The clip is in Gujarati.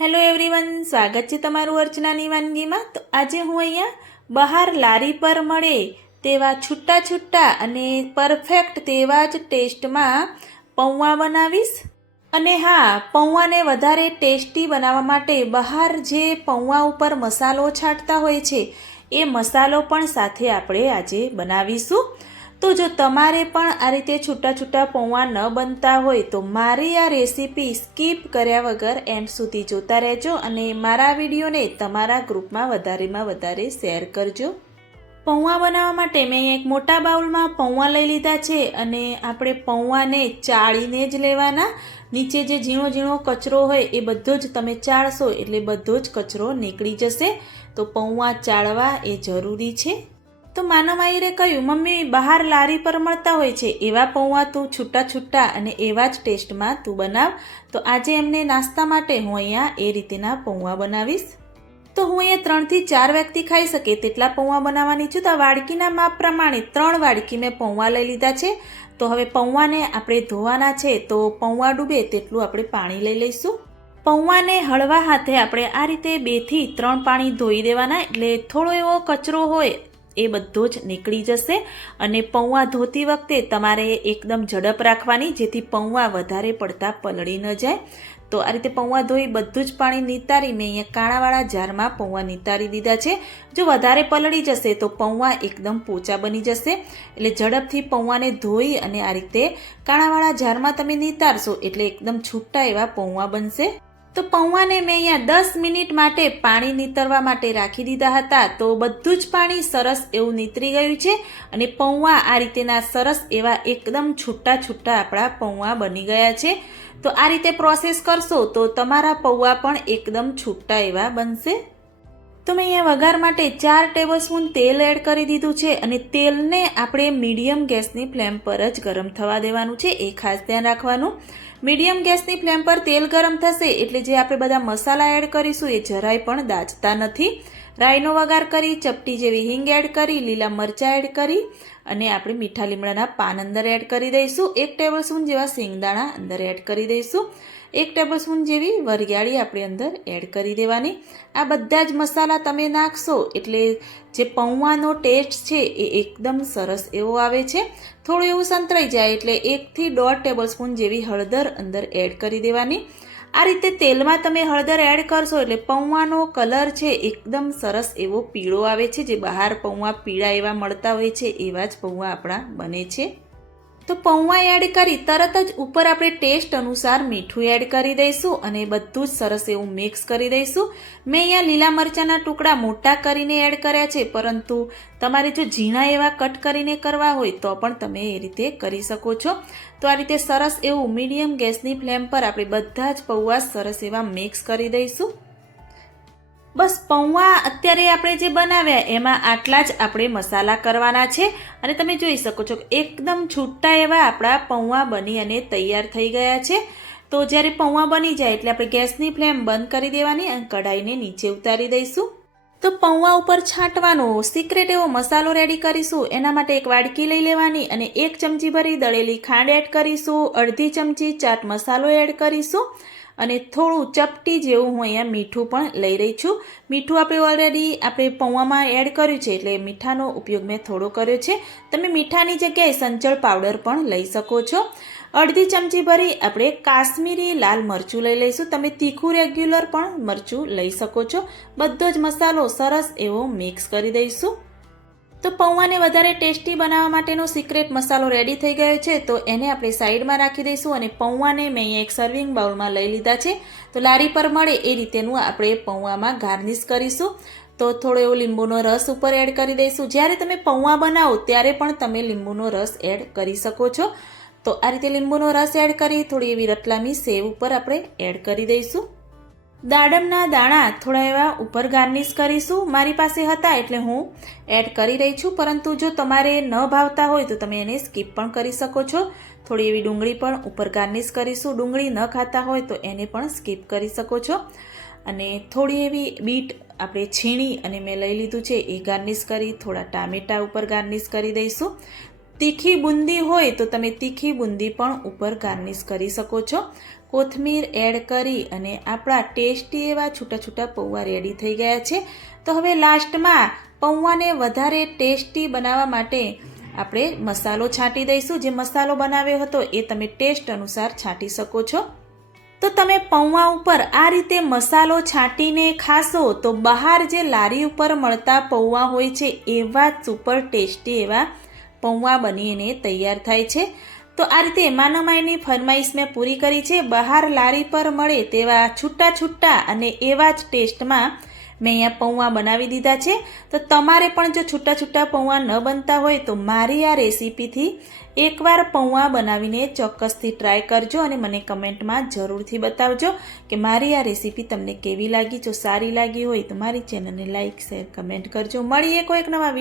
હેલો એવરીવન, સ્વાગત છે તમારું અર્ચનાની વાનગીમાં। તો આજે હું અહીંયા બહાર લારી પર મળે તેવા છૂટા છૂટા અને પરફેક્ટ તેવા જ ટેસ્ટમાં પૌવા બનાવીશ। અને હા, પૌવાને વધારે ટેસ્ટી બનાવવા માટે બહાર જે પૌવા ઉપર મસાલો છાંટતા હોય છે એ મસાલો પણ સાથે આપણે આજે બનાવીશું। તો જો તમારે પણ આ રીતે છૂટા છૂટા પૌવા ન બનતા હોય તો મારી આ રેસીપી સ્કીપ કર્યા વગર એન્ડ સુધી જોતા રહેજો અને મારા વિડીયોને તમારા ગ્રુપમાં વધારેમાં વધારે શેર કરજો। પૌવા બનાવવા માટે મેં એક મોટા બાઉલમાં પૌવા લઈ લીધા છે અને આપણે પૌવાને ચાળીને જ લેવાના। નીચે જે ઝીણો ઝીણો કચરો હોય એ બધો જ તમે ચાળશો એટલે બધો જ કચરો નીકળી જશે। તો પૌવા ચાળવા એ જરૂરી છે। તો માનો માયરે કહ્યું, મમ્મી બહાર લારી પર મળતા હોય છે એવા પૌવા તું છૂટા છૂટા અને એવા જ ટેસ્ટમાં તું બનાવ। તો આજે એમને નાસ્તા માટે હું અહીંયા એ રીતેના પૌવા બનાવીશ। તો હું અહીંયા 3 થી 4 વ્યક્તિ ખાઈ શકે તેટલા પૌવા બનાવવાની છું। તો આ વાડકીના માપ પ્રમાણે 3 વાડકી મેં પૌવા લઈ લીધા છે। તો હવે પૌવાને આપણે ધોવાના છે, તો પૌવા ડૂબે તેટલું આપણે પાણી લઈ લઈશું। પૌવાને હળવા હાથે આપણે આ રીતે 2 થી 3 પાણી ધોઈ દેવાના, એટલે થોડો એવો કચરો હોય એ બધો જ નીકળી જશે। અને પૌવા ધોતી વખતે તમારે એકદમ ઝડપ રાખવાની, જેથી પૌવા વધારે પડતા પલળી ન જાય। તો આ રીતે પૌવા ધોઈ બધું જ પાણી નિતારી મેં અહીંયા કાણાવાળા જારમાં પૌવા નિતારી દીધા છે। જો વધારે પલળી જશે તો પૌવા એકદમ પોચા બની જશે, એટલે ઝડપથી પૌવાને ધોઈ અને આ રીતે કાણાવાળા જારમાં તમે નિતારશો એટલે એકદમ છૂટા એવા પૌવા બનશે। તો પૌવાને મેં અહીંયા 10 મિનિટ માટે પાણી નીતરવા માટે રાખી દીધા હતા। તો બધું જ પાણી સરસ એવું નીતરી ગયું છે અને પૌવા આ રીતેના સરસ એવા એકદમ છૂટા છૂટા આપણા પૌવા બની ગયા છે। તો આ રીતે પ્રોસેસ કરશો તો તમારા પૌવા પણ એકદમ છૂટા એવા બનશે। તો મેં અહીંયા વઘાર માટે 4 ટેબલસ્પૂન તેલ એડ કરી દીધું છે અને તેલને આપણે મીડિયમ ગેસની ફ્લેમ પર જ ગરમ થવા દેવાનું છે, એ ખાસ ધ્યાન રાખવાનું। મીડિયમ ગેસની ફ્લેમ પર તેલ ગરમ થશે એટલે જે આપણે બધા મસાલા એડ કરીશું એ જરાય પણ દાજતા નથી। રાઈનો વઘાર કરી, ચપટી જેવી હિંગ એડ કરી, લીલા મરચાં એડ કરી અને આપણે મીઠા લીમડાના પાન અંદર એડ કરી દઈશું। 1 ટેબલસ્પૂન જેવા સિંગદાણા અંદર એડ કરી દઈશું। 1 ટેબલસ્પૂન જેવી વરિયાળી આપણે અંદર એડ કરી દેવાની। આ બધા જ મસાલા તમે નાખશો એટલે જે પૌવાનો ટેસ્ટ છે એ એકદમ સરસ એવો આવે છે। થોડું એવું સંતરાઈ જાય એટલે 1 થી 1.5 ટેબલસ્પૂન જેવી હળદર અંદર એડ કરી દેવાની। આ રીતે તેલમાં તમે હળદર એડ કરશો એટલે પૌવાનો કલર છે એકદમ સરસ એવો પીળો આવે છે। જે બહાર પૌવા પીળા એવા મળતા હોય છે એવા જ પૌવા આપણા બને છે। તો પૌવા એડ કરી તરત જ ઉપર આપણે ટેસ્ટ અનુસાર મીઠું એડ કરી દઈશું અને બધું જ સરસ એવું મિક્સ કરી દઈશું। મેં અહીંયા લીલા મરચાંના ટુકડા મોટા કરીને એડ કર્યા છે, પરંતુ તમારે જો ઝીણા એવા કટ કરીને કરવા હોય તો પણ તમે એ રીતે કરી શકો છો। તો આ રીતે સરસ એવું મીડિયમ ગેસની ફ્લેમ પર આપણે બધા જ પૌવા સરસ એવા મિક્સ કરી દઈશું। બસ પૌવા અત્યારે આપણે જે બનાવ્યા એમાં આટલા જ આપણે મસાલા કરવાના છે અને તમે જોઈ શકો છો કે એકદમ છૂટા એવા આપણા પૌવા બની અને તૈયાર થઈ ગયા છે। તો જ્યારે પૌવા બની જાય એટલે આપણે ગેસની ફ્લેમ બંધ કરી દેવાની અને કઢાઈને નીચે ઉતારી દઈશું। તો પૌવા ઉપર છાંટવાનો સિક્રેટ એવો મસાલો રેડી કરીશું। એના માટે એક વાડકી લઈ લેવાની અને 1 ચમચી ભરી દળેલી ખાંડ એડ કરીશું, અડધી ચમચી ચાટ મસાલો એડ કરીશું અને થોડું ચપટી જેવું હું અહીંયા મીઠું પણ લઈ રહી છું। મીઠું આપણે ઓલરેડી આપણે પૌવામાં એડ કર્યું છે એટલે મીઠાનો ઉપયોગ મેં થોડો કર્યો છે। તમે મીઠાની જગ્યાએ સંચળ પાવડર પણ લઈ શકો છો। અડધી ચમચી ભરી આપણે કાશ્મીરી લાલ મરચું લઈ લઈશું, તમે તીખું રેગ્યુલર પણ મરચું લઈ શકો છો। બધો જ મસાલો સરસ એવો મિક્સ કરી દઈશું। તો પૌવાને વધારે ટેસ્ટી બનાવવા માટેનો સિક્રેટ મસાલો રેડી થઈ ગયો છે, તો એને આપણે સાઈડમાં રાખી દઈશું અને પૌવાને મેં અહીંયા એક સર્વિંગ બાઉલમાં લઈ લીધા છે। તો લારી પર મળે એ રીતેનું આપણે પૌવામાં ગાર્નિશ કરીશું। તો થોડો એવો લીંબુનો રસ ઉપર એડ કરી દઈશું। જ્યારે તમે પૌવા બનાવો ત્યારે પણ તમે લીંબુનો રસ એડ કરી શકો છો। તો આ રીતે લીંબુનો રસ એડ કરી થોડી એવી રતલામી સેવ ઉપર આપણે એડ કરી દઈશું। દાડમના દાણા થોડા એવા ઉપર ગાર્નિશ કરીશું। મારી પાસે હતા એટલે હું એડ કરી રહી છું, પરંતુ જો તમારે ન ભાવતા હોય તો તમે એને સ્કીપ પણ કરી શકો છો। થોડી એવી ડુંગળી પણ ઉપર ગાર્નિશ કરીશું। ડુંગળી ન ખાતા હોય તો એને પણ સ્કીપ કરી શકો છો। અને થોડી એવી બીટ આપણે છીણી અને મેં લઈ લીધું છે એ ગાર્નિશ કરી, થોડા ટામેટા ઉપર ગાર્નિશ કરી દઈશું। તીખી બુંદી હોય તો તમે તીખી બુંદી પણ ઉપર ગાર્નિશ કરી શકો છો। કોથમીર એડ કરી અને આપણા ટેસ્ટી એવા છૂટા છૂટા પૌવા રેડી થઈ ગયા છે. તો હવે લાસ્ટમાં પૌવાને વધારે ટેસ્ટી બનાવવા માટે આપણે મસાલો છાંટી દઈશું. જે મસાલો બનાવ્યો હતો એ તમે ટેસ્ટ અનુસાર છાંટી શકો છો. તો તમે પૌવા ઉપર આ રીતે મસાલો છાંટીને ખાશો તો બહાર જે લારી ઉપર મળતા પૌવા હોય છે એવા જ સુપર ટેસ્ટી એવા પૌવા બનીને તૈયાર થાય છે. તો આ રીતે માનામાયની ફરમાઈશ મેં પૂરી કરી છે. બહાર લારી પર મળે તેવા છૂટા છૂટા અને એવા જ ટેસ્ટમાં મેં અહીંયા પૌવા બનાવી દીધા છે. તો તમારે પણ જો છૂટા છૂટા પૌવા ન બનતા હોય તો મારી આ રેસીપીથી એકવાર પૌવા બનાવીને ચોક્કસથી ટ્રાય કરજો અને મને કમેન્ટમાં જરૂરથી બતાવજો કે મારી આ રેસીપી તમને કેવી લાગી. જો સારી લાગી હોય તો મારી ચેનલને લાઇક શેર કમેન્ટ કરજો. મળીએ કોઈક નવા વિડીયો